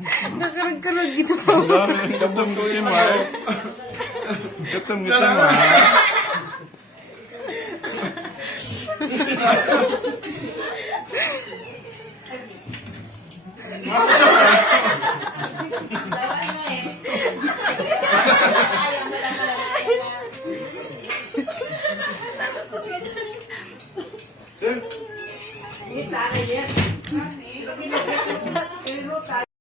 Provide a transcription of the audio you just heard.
Nakarag-karag gitu po. Gatom ko yung mahal. Gatom kita mahal. Ini tak ada ya.